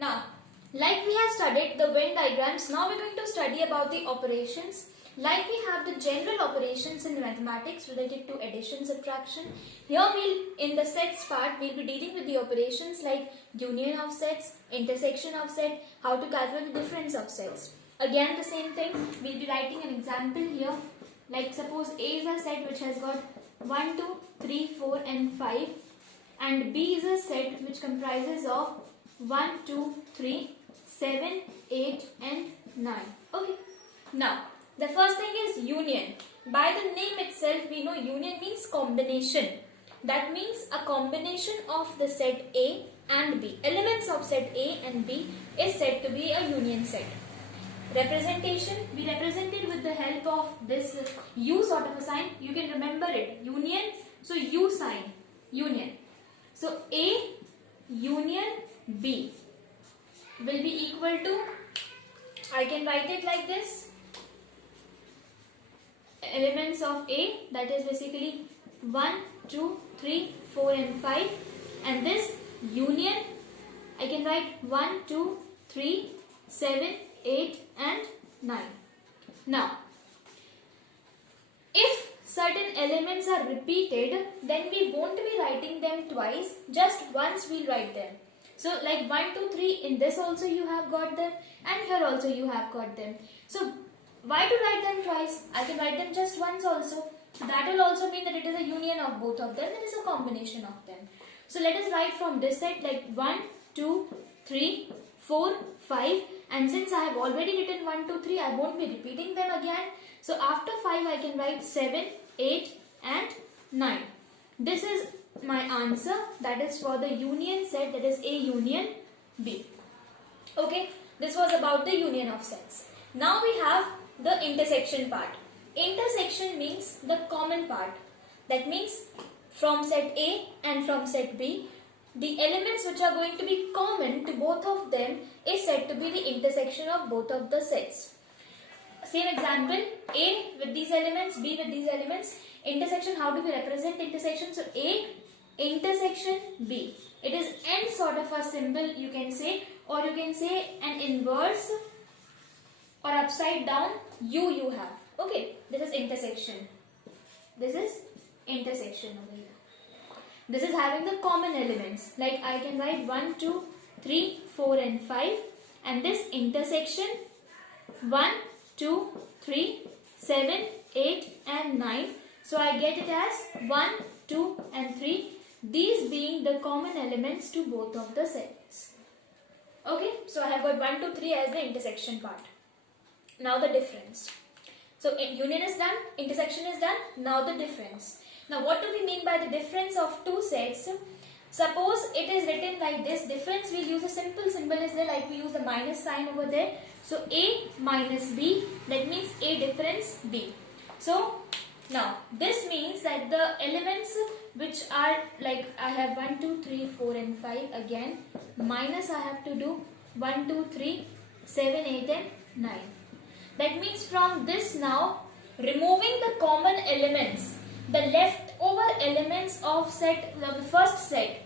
Now, like we have studied the Venn diagrams, now we're going to study about the operations. Like we have the general operations in mathematics related to addition, subtraction. Here in the sets part, we'll be dealing with the operations like union of sets, intersection of set, how to calculate the difference of sets. Again the same thing, we'll be writing an example here. Like suppose A is a set which has got 1, 2, 3, 4 and 5, and B is a set which comprises of 1, 2, 3, 7, 8 and 9. Okay. Now, the first thing is union. By the name itself, we know union means combination. That means a combination of the set A and B. Elements of set A and B is said to be a union set. Representation, we represent it with the help of this U sort of a sign. You can remember it. Union, so U sign. Union. So A union B will be equal to, I can write it like this. Elements of A, that is basically 1, 2, 3, 4 and 5, and this union I can write 1, 2, 3, 7, 8 and 9. Now, if certain elements are repeated, then we won't be writing them twice, just once we'll write them. So like 1, 2, 3, in this also you have got them, and here also you have got them. So why to write them twice? I can write them just once also. So that will also mean that it is a union of both of them. It is a combination of them. So let us write from this side like 1, 2, 3, 4, 5. And since I have already written 1, 2, 3, I won't be repeating them again. So after 5, I can write 7, 8 and 9. This is my answer. That is for the union set, that is A union B. Okay, this was about the union of sets. Now we have the intersection part. Intersection means the common part. That means from set A and from set B, the elements which are going to be common to both of them is said to be the intersection of both of the sets. Same example, A with these elements, B with these elements. Intersection, how do we represent intersection? So A intersection B. It is N sort of a symbol you can say, or you can say an inverse or upside down U you have. Okay, this is intersection. This is intersection over here. This is having the common elements. Like I can write 1, 2, 3, 4 and 5. And this intersection 1, 2, 3, 7, 8 and 9. So I get it as 1, 2 and 3. These being the common elements to both of the sets. Okay, so I have got 1, 2, 3 as the intersection part. Now the difference. So union is done, intersection is done, now the difference. Now what do we mean by the difference of two sets? Suppose it is written like this, difference we'll use a simple symbol is there, like we use the minus sign over there. So A minus B, that means A difference B. So now this means that the elements which are like I have 1, 2, 3, 4 and 5 again, minus I have to do 1, 2, 3, 7, 8 and 9. That means from this now, removing the common elements, the leftover elements of the first set,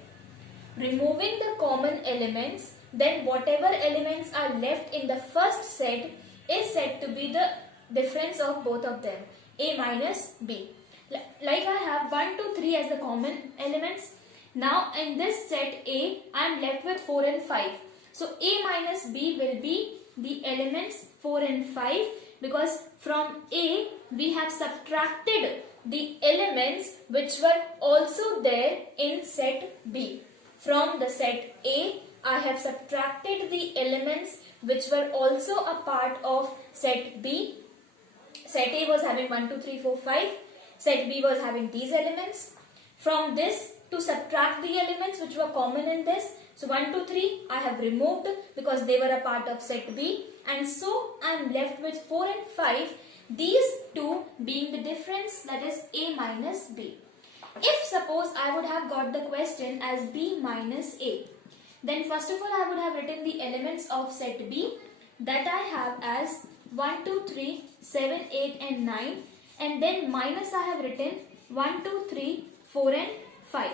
removing the common elements, then whatever elements are left in the first set is said to be the difference of both of them, A minus B. Like I have 1, 2, 3 as the common elements. Now in this set A, I am left with 4 and 5. So A minus B will be the elements 4 and 5, because from A we have subtracted the elements which were also there in set B. From the set A, I have subtracted the elements which were also a part of set B. Set A was having 1, 2, 3, 4, 5. Set B was having these elements. From this, to subtract the elements which were common in this, so 1, 2, 3 I have removed because they were a part of set B, and so I am left with 4 and 5, these two being the difference, that is A minus B. If suppose I would have got the question as B minus A, then first of all I would have written the elements of set B, that I have as 1, 2, 3, 7, 8 and 9, and then minus I have written 1, 2, 3, 4 and 5.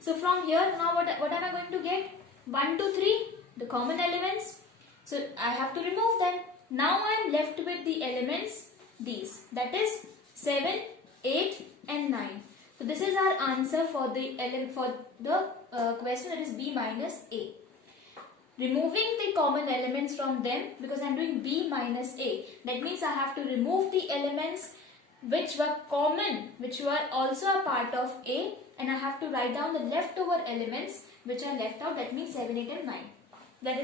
So from here now what am I going to get? 1, 2, 3 the common elements. So I have to remove them. Now I am left with the elements these, that is 7, 8 and 9. So this is our answer for the question, that is B minus A. Removing the common elements from them, because I am doing B minus A, that means I have to remove the elements which were common, which were also a part of A, and I have to write down the leftover elements which are left out, that means 7, 8 and 9. That is